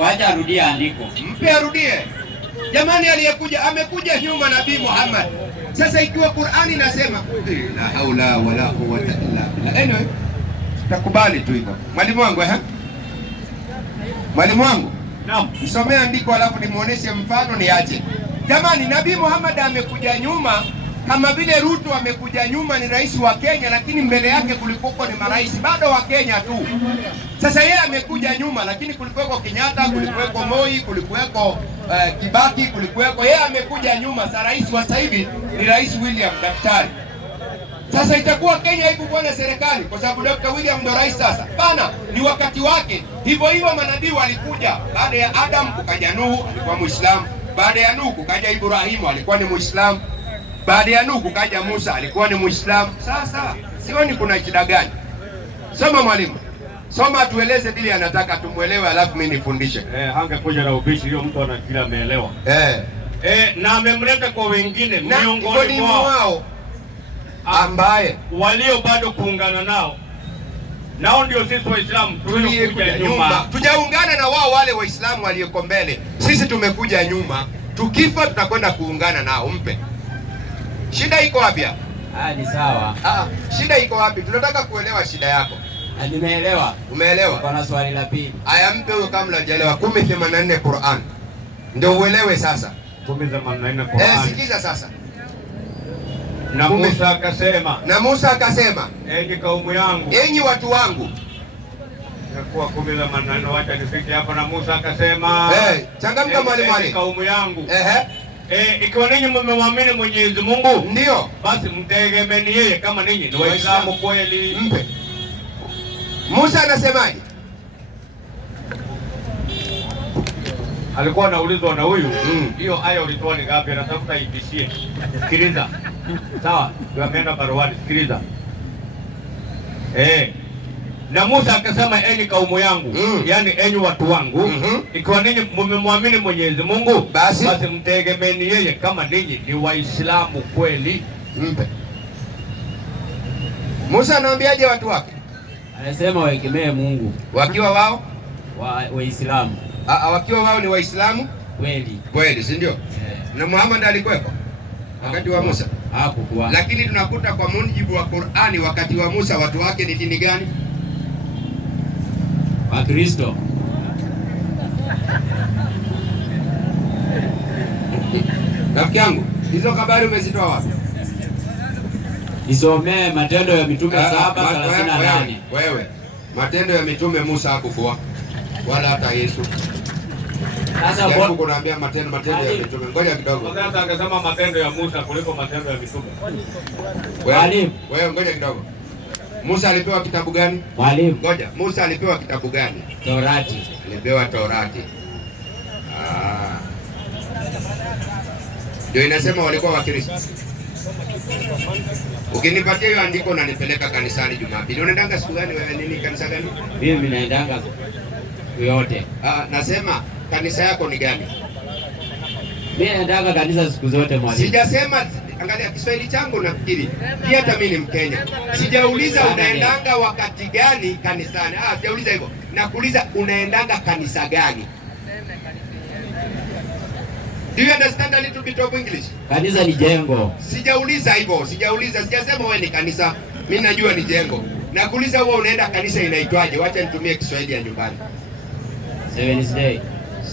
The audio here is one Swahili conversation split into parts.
Wacha arudie andiko. Mpe arudie. Jamani, aliyekuja amekuja nyuma Nabii Muhammad. Sasa ikiwa Qur'ani inasema la haula wala quwwata illa billah. Anyway, takubali tu hivyo. Mwalimu wangu Mwalimu wangu. Naam. Nisomee andiko alafu nimuoneshe mfano niache. Jamani, Nabii Muhammad amekuja nyuma kama vile Ruto amekuja nyuma, ni rais wa Kenya, lakini mbele yake kulikuwa ni marais bado wa Kenya tu. Sasa yeye amekuja nyuma, lakini kulikuwa Kenyatta, kulikuwa Moi, kulikuwa Kibaki, kulikuwa yeye amekuja nyuma. Sasa rais wa sasa hivi ni Rais William Daktari. Sasa itakuwa Kenya haikuwa na serikali kwa sababu Dr. William ndo rais sasa? Pana, ni wakati wake. Hivyo hivyo manabii walikuja. Baada ya Adam kukaja Nuhu, alikuwa Muislamu. Baada ya Nuhu kukaja Ibrahimu, alikuwa ni Muislamu. Baada ya Nuhu kukaja Musa, alikuwa ni Muislamu. Sasa sioni kuna shida gani. Soma mwalimu. Soma tueleze vile anataka tumuelewe alafu mimi nifundishe. Hangekuja na ubishi, hiyo mtu anafikiri ameelewa. Na amemleta kwa wengine miongoni mwao ambaye walio bado kuungana nao ndio sisi Waislamu tuliokuja nyuma. Tujaungana na wao wale Waislamu walioko mbele. Sisi tumekuja nyuma. Tukifa tutakwenda kuungana nao. Mpe. Shida iko wapi hapa? Ni sawa. Shida iko wapi? Tunataka kuelewa shida yako. Nimeelewa. Umeelewa? Kuna swali la pili. Aya, mpe huyo kabla hujaelewa. 10:84 Qur'an. Ndio uelewe sasa. 10:84 Qur'an. Sikiza sasa. Na Musa akasema, enyi kaumu yangu, enyi watu wangu. Kwa 10:84 wacha nifike hapo. Na Musa akasema, changamka mwalimu Ali. Kaumu yangu. Ikiwa ninyi mmemwamini Mwenyezi Mungu, ndio basi mtegemeeni yeye kama ninyi ni Waislamu kweli. Mpe. Musa anasemaje? Alikuwa anaulizwa na huyu, hiyo aya ulitoa ni ngapi? Anatafuta ibishie. Sikiliza. Sawa, ndio ameenda baruani. Sikiliza. Na Musa akasema, enyi kaumu yangu, yani enyi watu wangu, ikiwa ninyi mmemwamini Mwenyezi Mungu, basi mtegemeeni yeye kama ninyi ni Waislamu kweli. Mpe. Musa anawaambiaje watu wake? Anasema waegemee Mungu. Wakiwa wao Waislamu. Wakiwa wao ni Waislamu kweli, si ndio? Na Muhammad alikuwepo wakati wa Musa? Hakukuwa. Lakini tunakuta kwa mujibu wa Qur'ani wakati wa Musa watu wake ni dini gani? Wakristo. Rafiki yangu, hizo habari umezitoa wapi? Nisomee Matendo ya Mitume 7:38. Wewe, Matendo ya Mitume Musa hakukuwa wala hata Yesu. Sasa hapo kunaambia matendo ya mitume. Ngoja kidogo. Sasa angesema matendo ya Musa kuliko matendo ya mitume. Wewe ngoja kidogo. Musa alipewa kitabu gani? Mwalimu. Ngoja. Musa alipewa kitabu gani? Torati. Alipewa Torati. Ndio inasema walikuwa Wakristo. Ukinipatia hiyo andiko na nipeleka kanisani Jumapili. Unaendanga siku gani wewe, nini kanisa gani? Mimi naendanga yote. Nasema kanisa yako ni gani? Mimi naendanga kanisa siku zote mwalimu. Sijasema, angalia Kiswahili changu nafikiri. Pia hata mimi ni Mkenya. Sijauliza unaendanga wakati gani kanisani. Sijauliza hivyo. Nakuuliza unaendanga kanisa gani? Do you understand a little bit of English? Kanisa ni jengo. Sijauliza hivyo. Sijasema wewe ni kanisa. Mimi najua ni jengo. Nakuuliza wewe unaenda kanisa inaitwaje? Wacha nitumie Kiswahili ya nyumbani.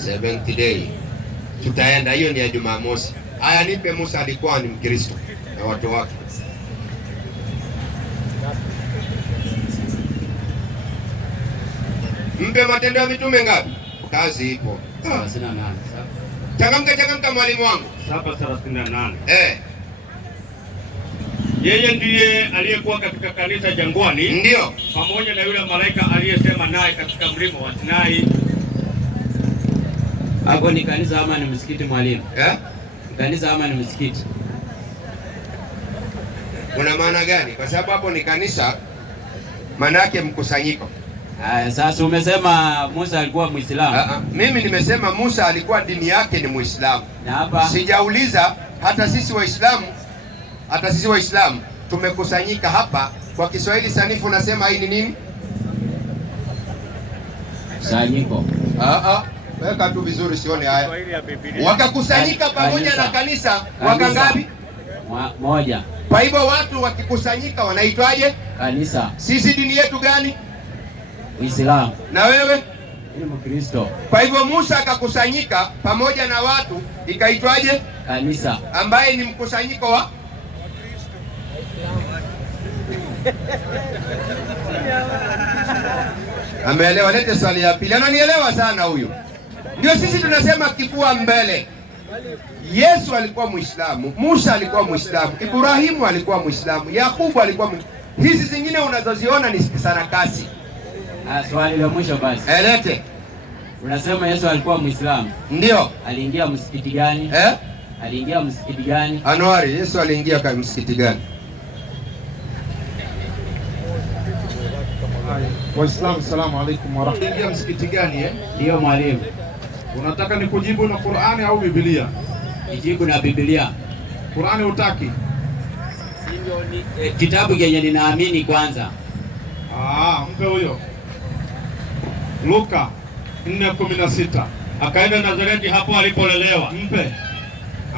Seventh day. Tutaenda, hiyo ni ya Jumamosi. Haya, nipe Musa alikuwa ni Mkristo na watu wake. Mpe Matendo ya Mitume ngapi? Kazi ipo. 38. Changamka mwalimu wangu. 7:38. Yeye ndiye aliyekuwa katika kanisa jangwani. Ndio. Pamoja na yule malaika aliyesema naye katika mlima wa Sinai. Hapo ni kanisa ama ni msikiti mwalimu? Kanisa ama ni msikiti? Una maana gani? Kwa sababu hapo ni kanisa, maana yake mkusanyiko. Sasa umesema Musa alikuwa Muislamu. Mimi nimesema Musa alikuwa dini yake ni Muislamu. Na hapa sijauliza hata sisi Waislamu tumekusanyika hapa. Kwa Kiswahili sanifu nasema hii ni nini? Kusanyiko. Weka tu vizuri sione haya. Wakakusanyika pamoja na kanisa wakangapi? Moja. Kwa hivyo watu wakikusanyika wanaitwaje? Kanisa. Sisi dini yetu gani? Uislamu. Na wewe? Ni Mkristo. Kwa hivyo Musa akakusanyika pamoja na watu ikaitwaje? Kanisa. Ambaye ni mkusanyiko wa Ameelewa. Lete swali ya pili. Ananielewa sana huyu. Ndio sisi tunasema kifua mbele. Yesu alikuwa Muislamu, Musa alikuwa Muislamu, Ibrahimu alikuwa Muislamu, Yakubu alikuwa hizi zingine unazoziona ni sarakasi. Swali la mwisho basi. Lete. Unasema Yesu alikuwa Muislamu. Ndio. Aliingia msikiti gani? Aliingia msikiti gani? Anwari, Yesu aliingia kwa msikiti gani? Waislamu, salamu alaykum wa rahmatullahi. Aliingia msikiti gani Ndio mwalimu. Unataka nikujibu na Qur'ani au Biblia? Nijibu na Biblia. Qur'ani hutaki? Kitabu kenye ninaamini kwanza. Mpe huyo. Luka 4:16. Akaenda Nazareti, hapo alipolelewa. Mpe.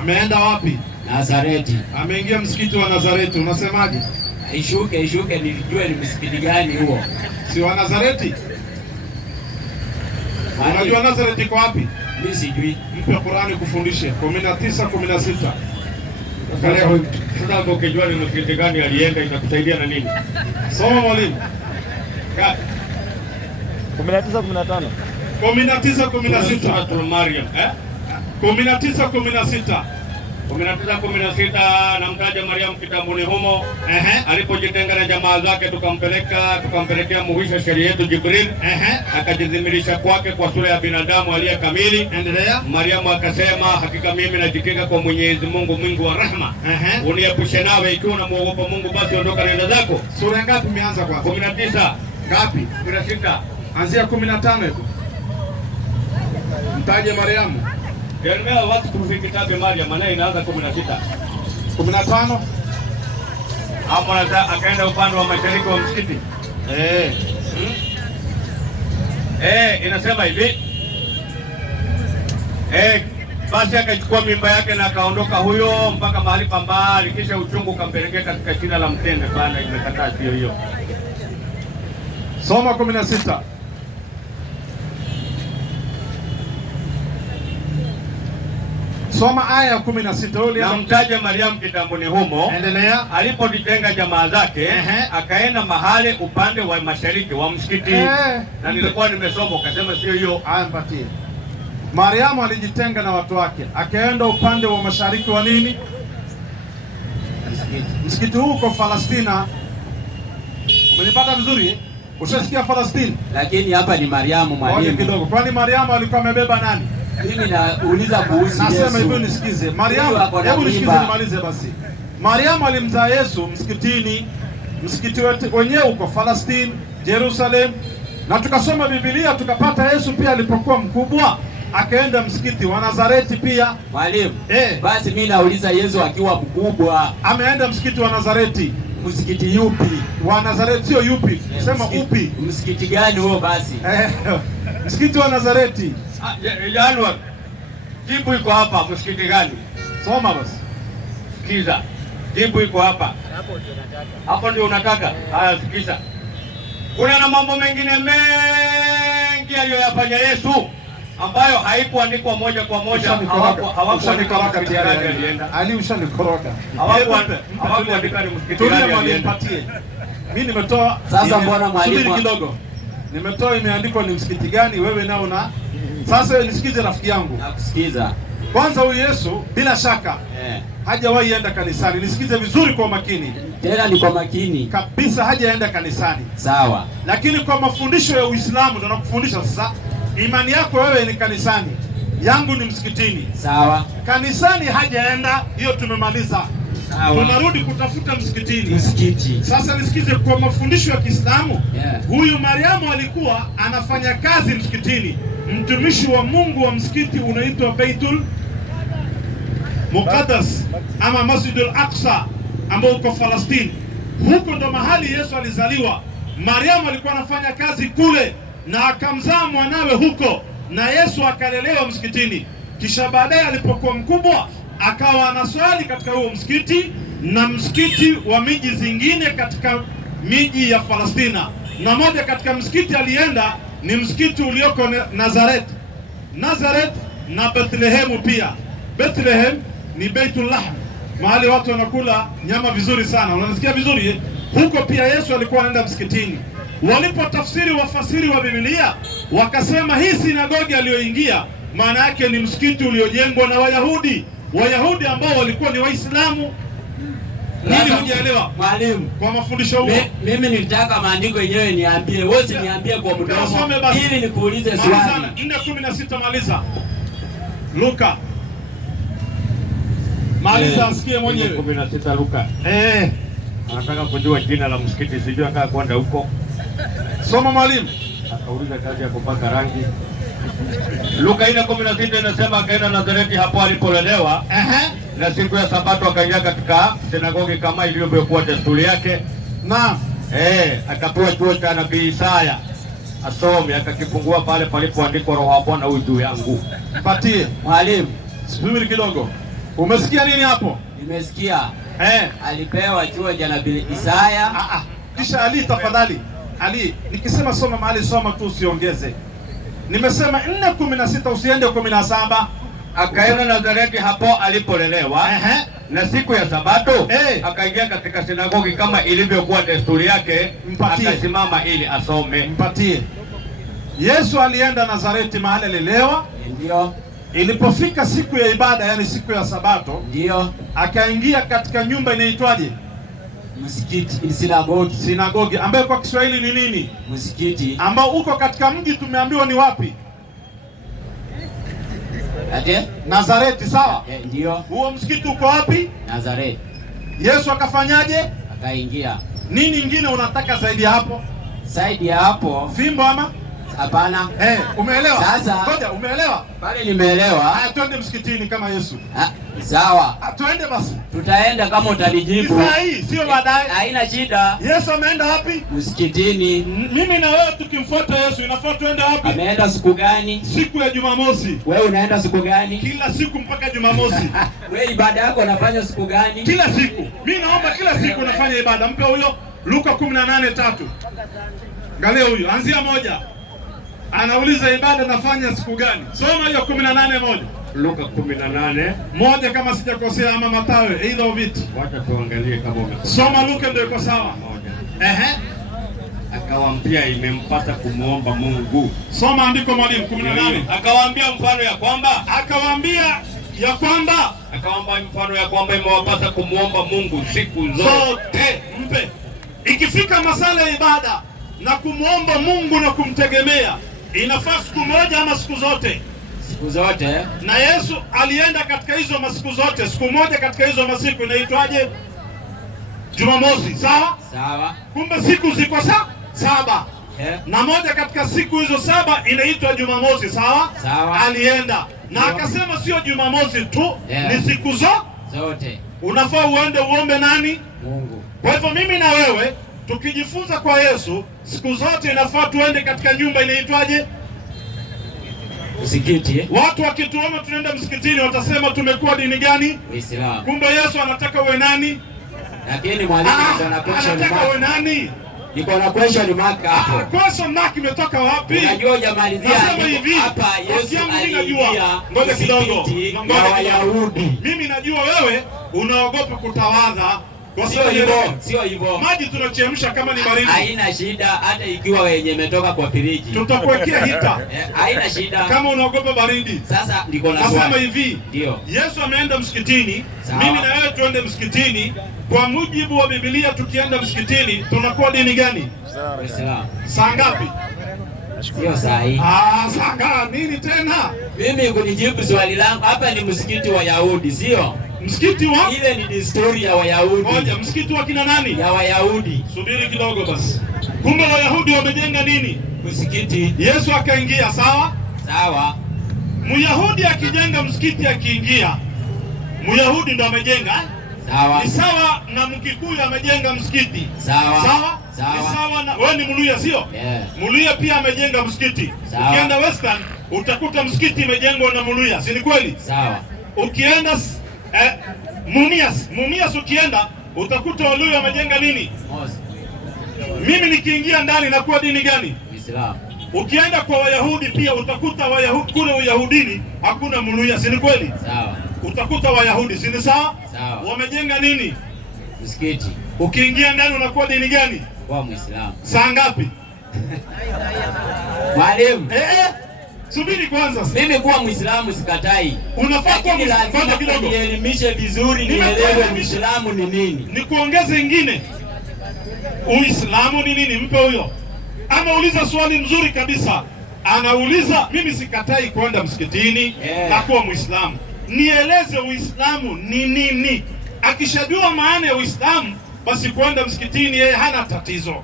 Ameenda wapi? Nazareti. Ameingia msikiti wa Nazareti. Unasemaje? Ishuke nilijue ni msikiti gani huo. Si wa Nazareti? Unajua Nazareti kwa wapi? Mimi sijui. Mpe Qur'ani kufundishe. 19:16. Sasa ukijua ni msikiti gani alienda itakusaidia na nini? Soma mwalimu. 19:15. 19:16. Maryam. 19:16. 19:16 namtaja Mariamu kitabuni humo. Alipojitenga na jamaa zake tukampelekea muhisha sheria yetu Jibril. Akajidhimirisha kwake kwa sura ya binadamu aliye kamili. Endelea. Mariamu akasema, hakika mimi najikinga kwa Mwenyezi Mungu mwingi wa rahma. Uniepushe nawe, ikiwa unamuogopa Mungu basi ondoka nenda zako. Sura ngapi umeanza kwanza? 19. Ngapi? 16. Anzia 15 tu. Mtaje Mariamu. Yeremia watu kufika kitabu Mariamu maana inaanza 16. 15. Hapo akaenda upande wa mashariki wa msikiti. Inasema hivi. Basi akachukua mimba yake na akaondoka huyo mpaka mahali pa mbali, kisha uchungu kampelekea katika shina la mtende. Bana, imekataa sio hiyo. Soma 16. Soma aya ya 16. Namtaja Mariamu kitambuni humo. Endelea. Alipojitenga jamaa zake, akaenda mahali upande wa mashariki wa msikiti. Na nilikuwa nimesoma ukasema sio hiyo. Aya mpatie. Mariamu alijitenga na watu wake, akaenda upande wa mashariki wa nini? Msikiti huu uko Palestina. Umenipata vizuri? Ushasikia Palestina? Lakini hapa ni Mariamu mwalimu. Kidogo. Kwani Mariamu alikuwa amebeba nani? Mimi nauliza kuhusu Yesu. Nasema hivyo nisikize. Mariamu, hebu nisikize nimalize basi. Mariamu alimzaa Yesu msikitini. Msikiti wenyewe uko Palestina, Jerusalem. Na tukasoma Biblia tukapata Yesu pia alipokuwa mkubwa akaenda msikiti wa Nazareti pia. Mwalimu, basi mimi nauliza Yesu akiwa mkubwa ameenda msikiti wa Nazareti. Msikiti yupi? Wa Nazareti sio yupi. Sema upi? Msikiti gani huo basi? Msikiti wa Nazareti. Januari. Jibu iko hapa. Msikiti gani? Soma basi. Sikiza. Jibu iko hapa. Hapo ndio unataka. Haya, sikiza. Kuna na mambo mengine mengi aliyoyafanya Yesu ambayo haikuandikwa moja kwa moja. Hawakuandika tayari alienda. Ali ushanikoroga. Hawakuandika ni msikiti gani alienda. Mimi nimetoa sasa. Mbona mwalimu kidogo? Nimetoa imeandikwa ni msikiti gani, wewe nao na sasa wewe nisikize rafiki yangu. Nakusikiza. Kwanza huyu Yesu bila shaka hajawahi enda kanisani. Nisikize vizuri kwa makini. Tena ni kwa makini. Kabisa hajaenda kanisani. Sawa. Lakini kwa mafundisho ya Uislamu ndio nakufundisha sasa. Imani yako wewe ni kanisani. Yangu ni msikitini. Sawa. Kanisani hajaenda, hiyo tumemaliza. Sawa. Tunarudi kutafuta msikitini. Msikiti. Sasa nisikize kwa mafundisho ya Kiislamu. Huyu Mariamu alikuwa anafanya kazi msikitini. Mtumishi wa Mungu wa msikiti unaitwa Baitul Muqaddas ama Masjidul Aqsa ambao uko Palestina. Huko ndo mahali Yesu alizaliwa. Mariamu alikuwa anafanya kazi kule na akamzaa mwanawe huko. na Yesu akalelewa msikitini. Kisha baadaye alipokuwa mkubwa akawa anaswali katika huo msikiti na msikiti wa miji zingine katika miji ya Palestina. Na moja katika msikiti alienda ni msikiti ulioko Nazareth. Nazareth na Bethlehemu pia. Bethlehem ni Beitul Lahm, mahali watu wanakula nyama vizuri sana. Unasikia vizuri? Huko pia Yesu alikuwa anaenda msikitini. Walipotafsiri wafasiri wa Biblia wakasema hii sinagogi aliyoingia maana yake ni msikiti uliojengwa na Wayahudi. Wayahudi ambao walikuwa ni Waislamu. Nini hujaelewa? Mwalimu, kwa mafundisho huo. Mimi nilitaka maandiko yenyewe niambie, wote niambie kwa mdomo ili nikuulize swali. 4:16 maliza. Luka. Maliza asikie mwenyewe. 16 Luka. Anataka kujua jina la msikiti, sijui akaka kwenda huko. Soma mwalimu. Akauliza kazi ya kupaka rangi. Luka 4:16 inasema akaenda Nazareti hapo alipolelewa. Na siku ya Sabato akaingia katika sinagogi kama ilivyokuwa desturi yake. Naam. Akapewa chuo cha nabii Isaya asome, akakifungua pale palipoandikwa Roho wa Bwana huyu juu yangu. Patie. Mwalimu, subiri kidogo. Umesikia nini hapo? Nimesikia. Alipewa chuo cha nabii Isaya. Kisha Ali, tafadhali. Ali, nikisema soma mahali soma tu usiongeze. Nimesema 4:16 usiende 17. Akaenda Nazareti hapo alipolelewa. Na siku ya Sabato akaingia katika sinagogi kama ilivyokuwa desturi yake. Akasimama ili asome. Mpatie. Yesu alienda Nazareti mahali alilelewa. Ndio. Ilipofika siku ya ibada, yani siku ya Sabato, ndio akaingia katika nyumba inaitwaje? Msikiti, sinagogi. Sinagogi ambayo kwa Kiswahili ni nini? Msikiti. Ambao uko katika mji tumeambiwa ni wapi? Ate? Nazareti, sawa? Ndio. Huo msikiti uko wapi? Nazareti. Yesu akafanyaje? Akaingia. Nini ingine unataka zaidi ya hapo? Zaidi ya hapo? Fimbo ama? Hapana. Umeelewa? Sasa. Ngoja, umeelewa? Pale nimeelewa. Haya, twende msikitini kama Yesu. Sawa. Twende basi. Tutaenda kama utanijibu. Sasa hii sio baadaye. Haina shida. Yesu ameenda wapi? Msikitini. Mimi na wewe tukimfuata Yesu inafaa tuende wapi? Ameenda siku gani? Siku ya Jumamosi. Wewe unaenda siku gani? Kila siku mpaka Jumamosi. Wewe ibada yako unafanya siku gani? Kila siku. Mimi naomba kila siku nafanya ibada. Mpe huyo Luka 18:3. Angalia huyu, anzia 1. Anauliza ibada nafanya siku gani? Soma hiyo 18:1. Luka 18:1 kama sijakosea, ama Mathayo, either of it. Wacha tuangalie kama umesoma. Soma Luka ndio iko sawa. Akawaambia imempasa kumuomba Mungu. Soma andiko mwalimu 18. Akawaambia mfano ya kwamba imewapasa kumuomba Mungu siku zote. Mpe. Ikifika masala ya ibada na kumuomba Mungu na kumtegemea, inafaa siku moja ama siku zote? Siku zote. Na Yesu alienda katika hizo masiku zote. Siku moja katika hizo masiku inaitwaje? Jumamosi, sawa? Sawa. Kumbe siku ziko 7. Na moja katika siku hizo 7 inaitwa Jumamosi, sawa? Sawa. Alienda na akasema sio Jumamosi tu, ni siku zote. Unafaa uende uombe nani? Mungu. Kwa hivyo mimi na wewe tukijifunza kwa Yesu, siku zote inafaa tuende katika nyumba inaitwaje? Msikiti. Watu wakituona tunaenda msikitini watasema tumekuwa dini gani? Uislamu. Kumbe Yesu anataka uwe nani? Lakini mwalimu ana question mark. Anataka uwe nani? Niko na question mark hapo. Question mark imetoka wapi? Unajua hujamalizia hapa. Yesu aliingia. Ngoja kidogo. Wayahudi. Mimi najua wewe unaogopa kutawadha. Sio hivyo. Maji tunachemsha kama ni baridi. Haina shida hata ikiwa wenye imetoka kwa firiji. Tutakuwekea hita. Haina shida. Kama unaogopa baridi. Sasa ndiko na swali. Nasema hivi. Ndio. Yesu ameenda msikitini. Sawa. Mimi na wewe tuende msikitini. Kwa mujibu wa Biblia tukienda msikitini tunakuwa dini gani? Uislamu. Saa ngapi? Sio sahihi. Saa ngapi nini tena? Mimi kunijibu swali langu hapa ni msikiti wa Wayahudi, sio? Msikiti wa? Ile ni desturi ya Wayahudi. Ngoja, msikiti wa kina nani? Ya Wayahudi. Subiri kidogo basi. Kumbe Wayahudi wamejenga nini? Msikiti. Yesu akaingia, sawa? Sawa. Myahudi akijenga msikiti akiingia, Myahudi ndo amejenga. Sawa. Ni sawa na Mkikuyu amejenga msikiti. Sawa. Sawa? Sawa. Ni sawa na wewe ni Mluya, sio? Yeah. Mluya pia amejenga msikiti. Sawa. Ukienda Western utakuta msikiti imejengwa na Muluya, si ni kweli? Sawa. Ukienda Mumias ukienda utakuta Waluya wamejenga nini? Mimi nikiingia ndani nakuwa dini gani? Uislamu. Ukienda kwa Wayahudi pia utakuta Wayahudi kule Uyahudini hakuna Muluya, si ni kweli? Sawa. Utakuta Wayahudi, si ni sawa? Sawa. Wamejenga nini? Msikiti. Ukiingia ndani unakuwa dini gani? Kwa Muislamu. Saa ngapi? Mwalimu. Subiri kwanza. Mimi kuwa Muislamu sikatai. Unafaa kuwa Muislamu kidogo. Nielimishe vizuri, nielewe Uislamu ni nini. Nikuongeze ingine. Uislamu ni nini? Mpe huyo. Anauliza swali mzuri kabisa. Anauliza, mimi sikatai kwenda msikitini na kuwa Muislamu. Nieleze Uislamu ni nini? Akishajua maana ya Uislamu, basi kwenda msikitini yeye hana tatizo.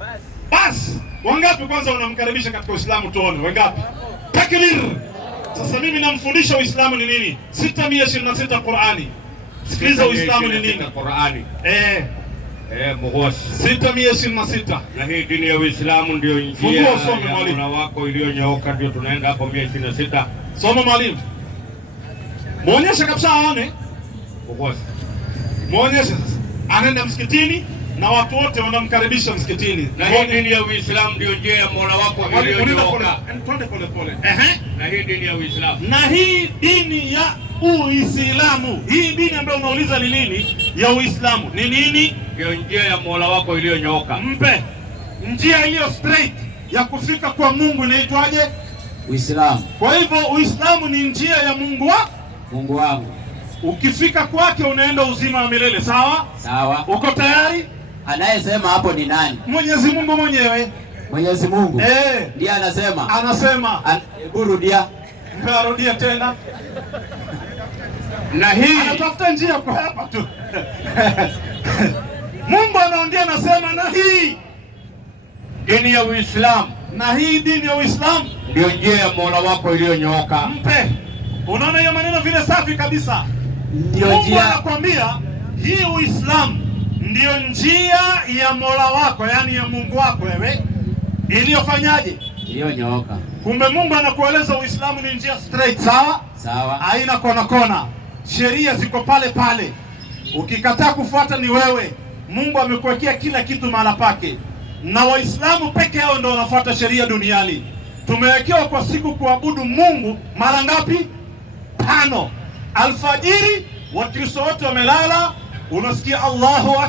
Basi, wangapi kwanza unamkaribisha katika Uislamu tuone? Wangapi? Takbir. Sasa mimi namfundisha Uislamu ni nini? 626 Qur'ani. Sikiliza Uislamu ni nini? Qur'ani. Mgosi. 626. Na hii dini ya Uislamu ndio njia ya Mola wako iliyonyooka, ndio tunaenda hapo 126. Soma mwalimu. Muonyeshe kabisa aone. Mgosi. Muonyeshe sasa. Anaenda msikitini na watu wote wanamkaribisha msikitini. Na hii dini ya Uislamu ndio njia ya Mola wako iliyonyooka. Twende pole. Na hii dini ya Uislamu. Na hii dini ya Uislamu. Hii dini ambayo unauliza ni nini? Ya Uislamu. Ni nini? Ndio njia ya Mola wako iliyonyooka. Mpe. Njia iliyo straight ya kufika kwa Mungu inaitwaje? Uislamu. Kwa hivyo Uislamu ni njia ya Mungu wangu. Ukifika kwake unaenda uzima wa milele, sawa? Sawa. Uko tayari? Anayesema hapo ni nani? Mwenyezi Mungu mwenyewe. Mwenyezi Mungu. Ndiye anasema. Rudia. Rudia tena. Na hii anatafuta njia kwa hapa tu. Mungu anaongea, anasema na hii dini ya Uislamu. Na hii dini ya Uislamu ndio njia ya Mola wako iliyonyooka. Mpe. Unaona hiyo maneno vile safi kabisa. Ndio njia. Mungu anakuambia hii Uislamu ndio njia ya Mola wako, yani ya Mungu wako wewe, iliyofanyaje? Iliyonyooka. Kumbe Mungu anakueleza Uislamu ni njia straight, sawa? Sawa. Haina kona. Sheria ziko pale. Ukikataa kufuata ni wewe. Mungu amekuwekea kila kitu mahala pake. Na Waislamu peke yao ndio wanafuata sheria duniani. Tumewekewa kwa siku kuabudu Mungu mara ngapi? 5. Alfajiri Wakristo wote wamelala, unasikia Allahu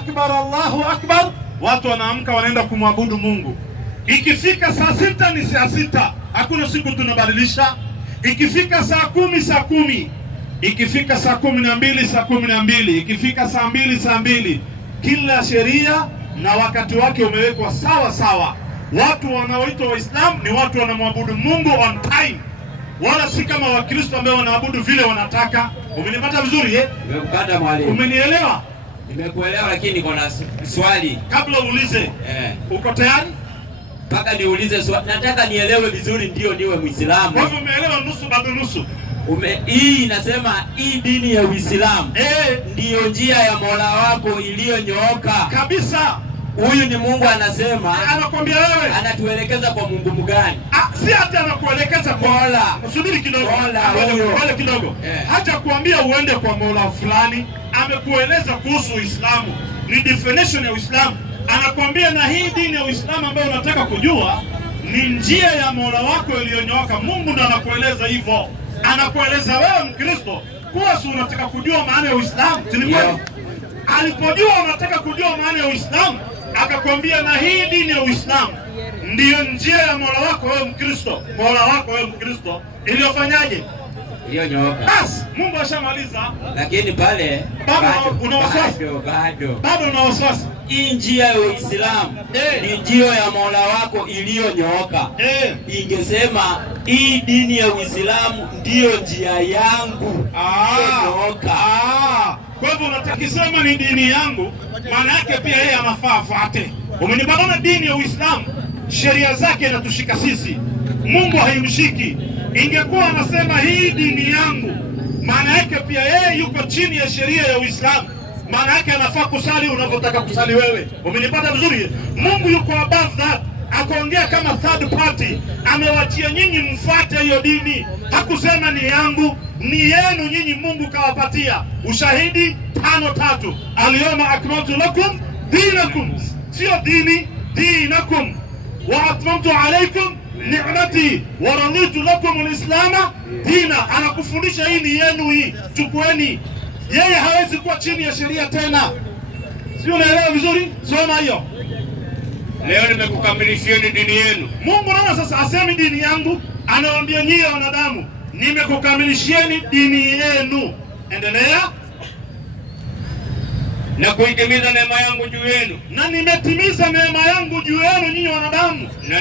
Akbar, watu wanaamka wanaenda kumwabudu Mungu. Ikifika saa 6 ni saa 6, hakuna siku tunabadilisha. Ikifika saa 10 saa 10, ikifika saa 12 saa 12, ikifika saa 2 saa 2. Kila sheria na wakati wake umewekwa sawa. Watu wanaoitwa Waislamu ni watu wanamwabudu Mungu on time, wala si kama Wakristo ambao wanaabudu vile wanataka. Umenipata vizuri Nimekupata mwalimu. Umenielewa? Nimekuelewa, lakini niko na swali. Kabla uulize. Uko tayari? Mpaka niulize swali. Nataka nielewe vizuri ndio niwe Muislamu. Kwa hivyo umeelewa nusu bado nusu. Hii inasema hii dini ya Uislamu ndio njia ya Mola wako iliyonyooka. Kabisa. Huyu ni Mungu anasema. Anakuambia wewe. Anatuelekeza kwa Mungu mgani? Si hata anakuelekeza kwa Mola. Subiri kidogo. Mola kidogo. Hata kuambia uende kwa Mola fulani, amekueleza kuhusu Uislamu. Ni definition ya Uislamu. Anakuambia na hii dini ya Uislamu ambayo unataka kujua ni njia ya Mola wako iliyonyooka. Mungu ndo anakueleza hivyo. Anakueleza wewe Mkristo kuwa si unataka kujua maana ya Uislamu. Alipojua unataka kujua maana ya Uislamu, akakwambia na hii dini ya Uislamu ndiyo njia ya Mola wako wewe Mkristo. Mola wako wewe Mkristo iliyofanyaje? Iliyonyooka. Basi Mungu ashamaliza. Lakini pale bado una wasiwasi. Bado una wasiwasi. Hii njia ya Uislamu ni njia ya Mola wako iliyonyooka. Ingesema hii dini ya Uislamu ndiyo njia yangu iliyonyooka. Kwa hivyo unatakisema ni dini yangu, maana yake pia yeye anafaa afuate. Umenipata? Dini ya Uislamu sheria zake inatushika sisi, Mungu haimshiki. Ingekuwa anasema hii dini yangu, maana yake pia yeye yuko chini ya sheria ya Uislamu, maana yake anafaa kusali unavyotaka kusali wewe. Umenipata vizuri? Mungu yuko above that. akaongea kama third party, amewatia nyinyi mfuate hiyo dini. Hakusema ni yangu, ni yenu nyinyi, Mungu kawapatia. Ushahidi 5:3, alyawma akmaltu lakum dinakum, sio dini, dinakum wa atmamtu alaykum ni'mati wa raditu lakum alislama dina. Anakufundisha hii ni yenu, hii chukueni. Yeye hawezi kuwa chini ya sheria tena. Sio, unaelewa vizuri? Soma hiyo. Leo nimekukamilishieni dini yenu. Mungu naona sasa asemi dini yangu, anawaambia nyinyi wanadamu, nimekukamilishieni dini yenu. Endelea. Na kuitimiza neema yangu juu yenu, na nimetimiza neema yangu juu yenu nyinyi wanadamu, na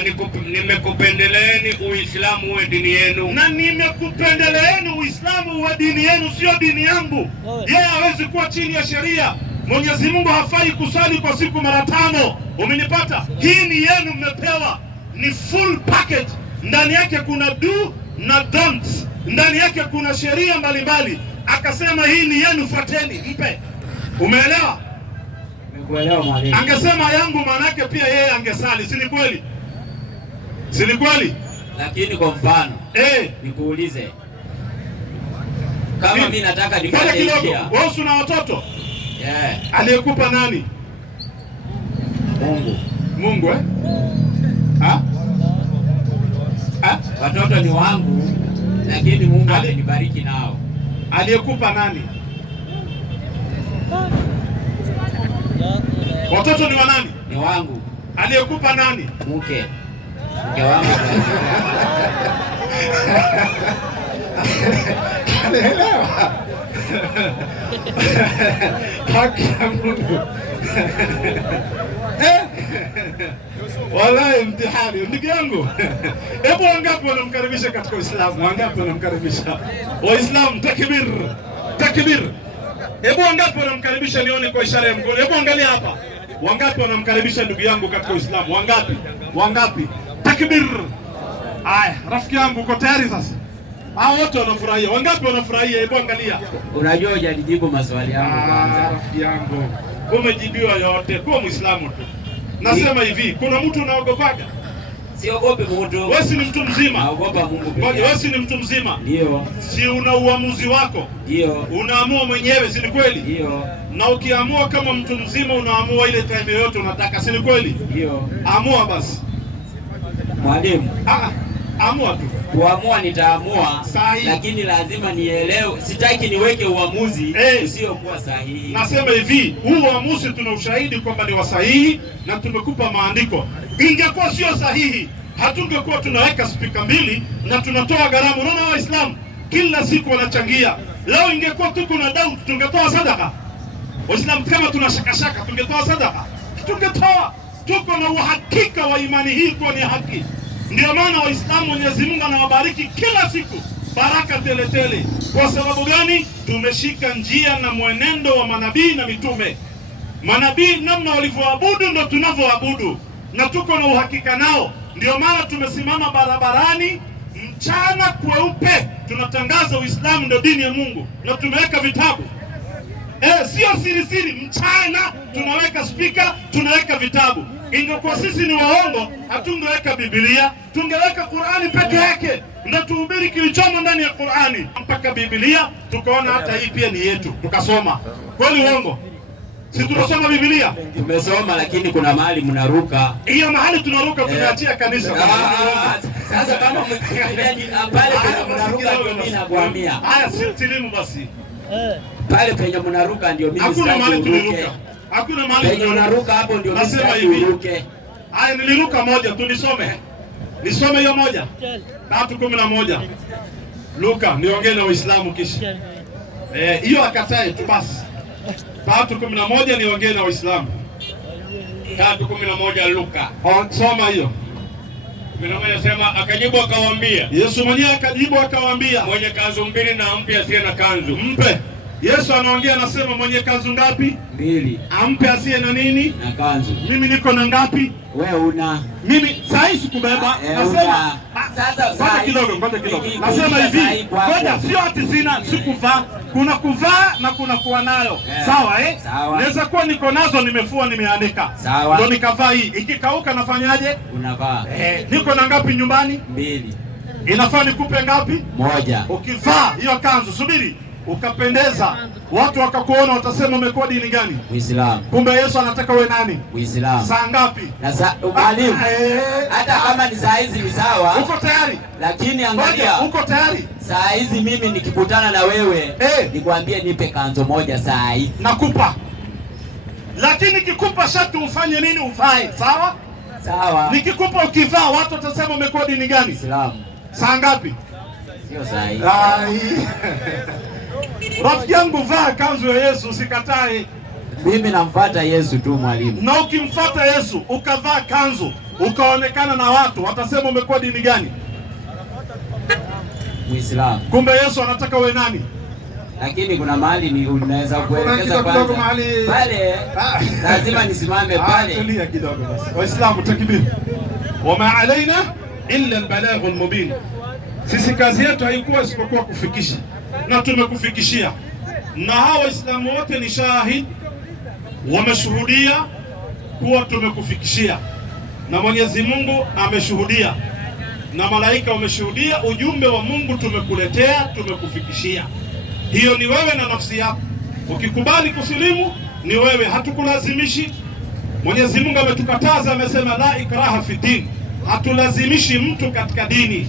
nimekupendeleeni Uislamu uwe dini yenu, na nimekupendeleeni Uislamu uwe dini yenu, sio dini yangu. Yeye hawezi kuwa chini ya sheria. Mwenyezi Mungu hafai kusali kwa siku mara 5. Umenipata? Hii ni yenu, mmepewa, ni full package. Ndani yake kuna do na don't, ndani yake kuna sheria mbalimbali. Akasema hii ni yenu, fuateni, mpe. Umeelewa? Nimekuelewa mwalimu. Angesema yangu, maana yake pia yeye angesali, si ni kweli? Si ni kweli? Lakini kwa mfano nikuulize, kama mimi nataka nipate njia. Wewe una watoto? Aliyekupa nani? Mungu. Mungu Watoto ni wangu, lakini Mungu amenibariki nao. Aliyekupa nani? Watoto ni wa nani? Ni wangu. Aliyekupa nani? Mke wangu. Anaelewa. Haki ya Mungu. Wallahi mtihani. Ndugu yangu, hebu wangapi wanamkaribisha katika Uislamu? Wangapi wanamkaribisha? Waislamu, takbir. Takbir. Hebu wangapi wanamkaribisha nione kwa ishara ya mkono? Hebu angalia hapa. Wangapi wanamkaribisha ndugu yangu katika Uislamu? Wangapi? Wangapi? Takbir. Aya, rafiki yangu uko tayari sasa? Hao wote wanafurahia. Wangapi wanafurahia? Hebu angalia. Unajua hujanijibu maswali yangu kwanza. Rafiki yangu, umejibiwa yote. Kwa Muislamu tu. Nasema hivi, kuna mtu unaogopaga? Siogopi mtu. Wewe si ni mtu mzima. Naogopa Mungu pekee. Ngoja, wewe si ni mtu mzima? Ndio. Si una uamuzi wako? Ndio. Unaamua mwenyewe, si ni kweli? Ndio. Na ukiamua kama mtu mzima unaamua ile time yote unataka, si ni kweli? Ndio. Amua basi. Mwalimu. Amua tu. Kuamua nitaamua, lakini lazima nielewe. Sitaki niweke uamuzi usiokuwa sahihi. Nasema hivi, huu uamuzi tuna ushahidi kwamba ni wa sahihi na tumekupa maandiko. Ingekuwa sio sahihi, hatungekuwa tunaweka spika 2 na tunatoa gharama. Unaona Waislamu kila siku wanachangia. Leo ingekuwa tu kuna doubt, tungetoa sadaka. Waislamu kama tunashakashaka, tungetoa sadaka. Tungetoa. Tuko na uhakika wa imani hii kwa ni haki. Ndio maana Waislamu Mwenyezi Mungu anawabariki kila siku baraka tele tele. Kwa sababu gani? Tumeshika njia na mwenendo wa manabii na mitume. Manabii namna walivyoabudu ndio tunavyoabudu, na tuko na uhakika nao. Ndio maana tumesimama barabarani mchana kweupe tunatangaza Uislamu ndio dini ya Mungu, na tumeweka vitabu. Sio siri siri, mchana tunaweka spika, tunaweka vitabu. Ingekuwa sisi ni waongo, hatungeweka Biblia, tungeweka Qur'ani peke yake. Ndio tuhubiri kilichomo ndani ya Qur'ani mpaka Biblia, tukaona hata hii pia ni yetu, tukasoma. Kweli uongo? Si tunasoma Biblia? Tumesoma, lakini kuna mahali mnaruka. Hiyo mahali tunaruka tumeachia kanisa. Sasa kama pale penye mnaruka ndio mimi nakwambia. Haya, silimu basi. Pale penye mnaruka ndio mimi sitaki. Hakuna mahali tuliruka. Hakuna mahali penye unaruka hapo ndio mimi sitaki uruke. Haya, niliruka moja tu, nisome. Nisome hiyo moja. 3:11. Luka, niongee na Waislamu kisha. Hiyo akatae tu basi. 3:11 niongee na Waislamu. 3:11 Luka. Soma hiyo. Anasema akajibu akawaambia. Yesu mwenyewe akajibu akawaambia, mwenye kanzu 2 na ampe asiye na kanzu mpe. Yesu anaongea anasema mwenye kanzu ngapi? 2. Ampe asiye na nini? Na kanzu. Mimi niko na ngapi? Wewe una. Mimi sahi sikubeba. Nasema sasa ngoja kidogo. Nasema hivi, ngoja, sio ati sina sikuvaa. kuna kuvaa na kuna kuwa nayo. Sawa Sawa. Naweza kuwa niko nazo nimefua nimeanika. Sawa. Ndio nikavaa hii. Ikikauka nafanyaje? Unavaa. Niko na ngapi nyumbani? 2. Inafaa nikupe ngapi? 1. Ukivaa hiyo kanzu, subiri, ukapendeza, watu wakakuona, watasema umekuwa dini gani? Muislamu. Kumbe Yesu anataka uwe nani? Muislamu. Saa ngapi? Na mwalimu, hata kama ni saa hizi ni sawa. Uko tayari? Lakini angalia. Uko tayari? Saa hizi mimi nikikutana na wewe, nikwambie nipe kanzo moja saa hizi. Nakupa. Lakini kikupa shati ufanye nini? Ufae. Sawa? Sawa. Nikikupa ukivaa, watu watasema umekuwa dini gani? Muislamu. Saa ngapi? Sio saa hizi. Rafiki yangu, vaa kanzu ya Yesu, usikatae. Mimi namfuata Yesu tu mwalimu. Na ukimfuata Yesu, ukavaa kanzu, ukaonekana na watu, watasema umekuwa dini gani? Muislamu. Kumbe Yesu anataka uwe nani? Lakini kuna mahali ni unaweza kuelekeza kwanza. Pale lazima nisimame pale. Tulia kidogo basi. Waislamu, takbir. Wama alaina illa albalaghul mubin. Sisi kazi yetu haikuwa isipokuwa kufikisha, na tumekufikishia. Na hawa Waislamu wote ni shahidi, wameshuhudia kuwa tumekufikishia, na Mwenyezi Mungu ameshuhudia, na malaika wameshuhudia. Ujumbe wa Mungu tumekuletea, tumekufikishia. Hiyo ni wewe na nafsi yako. Ukikubali kusilimu ni wewe, hatukulazimishi. Mwenyezi Mungu ametukataza, amesema la ikraha fi din, hatulazimishi mtu katika dini.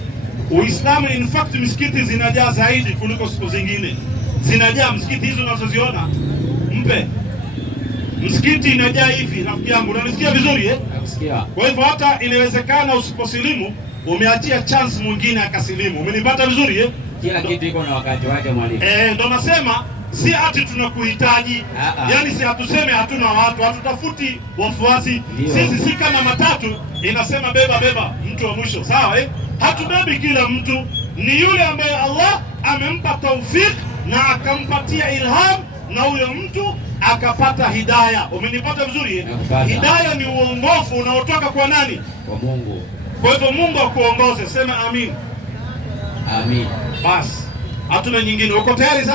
Uislamu, in fact, misikiti zinajaa zaidi kuliko siku zingine. Zinajaa msikiti hizo unazoziona. Mpe msikiti inajaa hivi, rafiki yangu, unanisikia vizuri Nakusikia. Kwa hivyo hata inawezekana usiposilimu umeachia chance mwingine akasilimu. Umenipata vizuri Kila kitu iko na wakati wake mwalimu. Ndio nasema si ati tunakuhitaji. Yaani si hatuseme hatuna watu, hatutafuti wafuasi. Sisi si kama matatu inasema beba mtu wa mwisho, sawa Hatubebi kila mtu, ni yule ambaye Allah amempa taufik na akampatia ilham, na huyo mtu akapata hidayah. Umenipata vizuri Hidayah ni uongofu unaotoka kwa nani? Kwa Mungu. Kwa hivyo Mungu akuongoze, sema amin. Amin. Basi hatuna nyingine. Uko tayari?